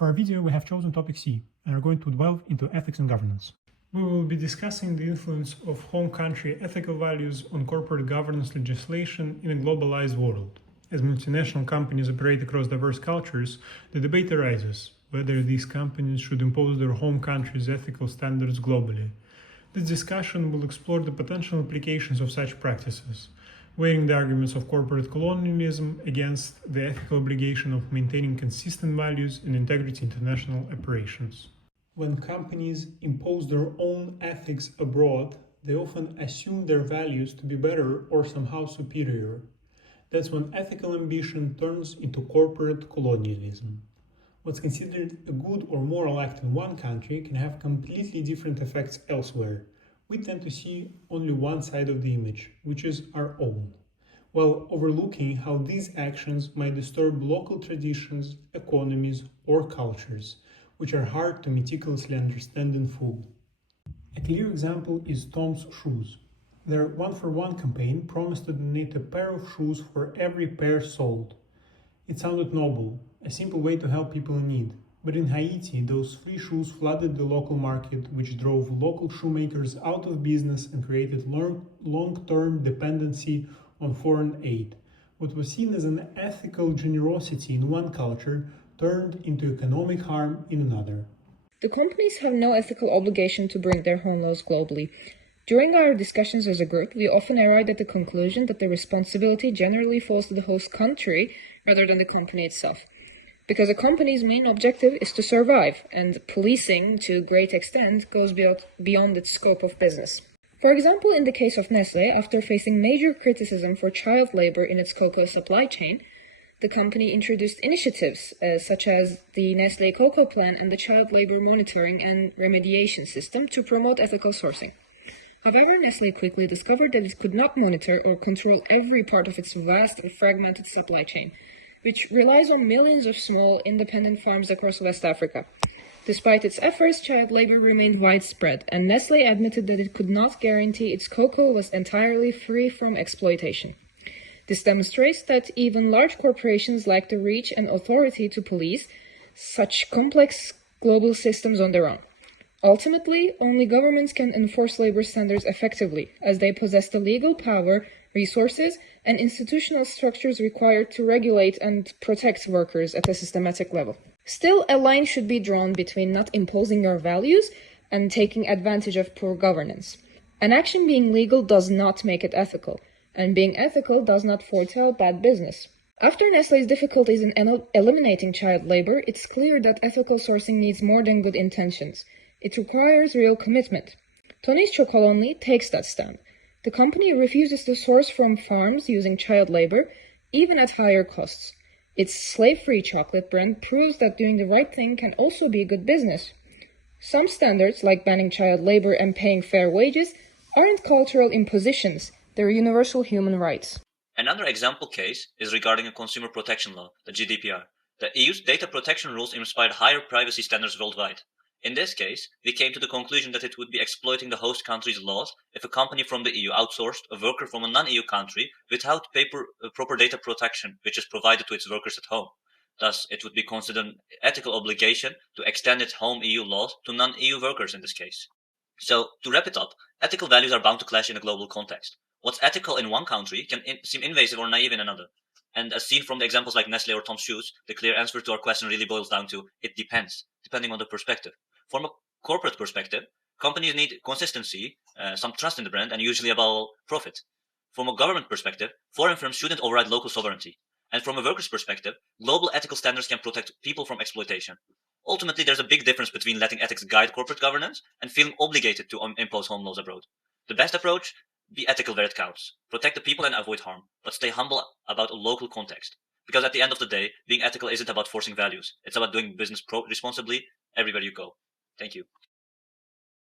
For our video, we have chosen topic C and are going to delve into ethics and governance. We will be discussing the influence of home country ethical values on corporate governance legislation in a globalized world. As multinational companies operate across diverse cultures, the debate arises whether these companies should impose their home country's ethical standards globally. This discussion will explore the potential implications of such practices, weighing the arguments of corporate colonialism against the ethical obligation of maintaining consistent values and integrity in international operations. When companies impose their own ethics abroad, they often assume their values to be better or somehow superior. That's when ethical ambition turns into corporate colonialism. What's considered a good or moral act in one country can have completely different effects elsewhere. We tend to see only one side of the image, which is our own, while overlooking how these actions might disturb local traditions, economies, or cultures, which are hard to meticulously understand in full. A clear example is Tom's Shoes. Their one-for-one campaign promised to donate a pair of shoes for every pair sold. It sounded noble, a simple way to help people in need. But in Haiti, those free shoes flooded the local market, which drove local shoemakers out of business and created long-term dependency on foreign aid. What was seen as an ethical generosity in one culture turned into economic harm in another. The companies have no ethical obligation to bring their home laws globally. During our discussions as a group, we often arrived at the conclusion that the responsibility generally falls to the host country rather than the company itself. Because a company's main objective is to survive, and policing, to a great extent, goes beyond its scope of business. For example, in the case of Nestlé, after facing major criticism for child labor in its cocoa supply chain, the company introduced initiatives such as the Nestlé Cocoa Plan and the Child Labor Monitoring and Remediation System to promote ethical sourcing. However, Nestlé quickly discovered that it could not monitor or control every part of its vast and fragmented supply chain, which relies on millions of small, independent farms across West Africa. Despite its efforts, child labor remained widespread, and Nestlé admitted that it could not guarantee its cocoa was entirely free from exploitation. This demonstrates that even large corporations lack the reach and authority to police such complex global systems on their own. Ultimately, only governments can enforce labor standards effectively, as they possess the legal power, resources, and institutional structures required to regulate and protect workers at a systematic level. Still, a line should be drawn between not imposing your values and taking advantage of poor governance. An action being legal does not make it ethical, and being ethical does not foretell bad business. After Nestlé's difficulties in eliminating child labor, it's clear that ethical sourcing needs more than good intentions. It requires real commitment. Tony's Chocolonely takes that stand. The company refuses to source from farms using child labor, even at higher costs. Its slave-free chocolate brand proves that doing the right thing can also be good business. Some standards, like banning child labor and paying fair wages, aren't cultural impositions, they're universal human rights. Another example case is regarding a consumer protection law, the GDPR. The EU's data protection rules inspired higher privacy standards worldwide. In this case, we came to the conclusion that it would be exploiting the host country's laws if a company from the EU outsourced a worker from a non-EU country without proper data protection, which is provided to its workers at home. Thus, it would be considered an ethical obligation to extend its home EU laws to non-EU workers in this case. So, to wrap it up, ethical values are bound to clash in a global context. What's ethical in one country can seem invasive or naive in another. And as seen from the examples like Nestle or Tom's Shoes, the clear answer to our question really boils down to it depends, depending on the perspective. From a corporate perspective, companies need consistency, some trust in the brand, and usually about profit. From a government perspective, foreign firms shouldn't override local sovereignty. And from a worker's perspective, global ethical standards can protect people from exploitation. Ultimately, there's a big difference between letting ethics guide corporate governance and feeling obligated to impose home laws abroad. The best approach? Be ethical where it counts. Protect the people and avoid harm, but stay humble about a local context. Because at the end of the day, being ethical isn't about forcing values. It's about doing business responsibly everywhere you go. Thank you.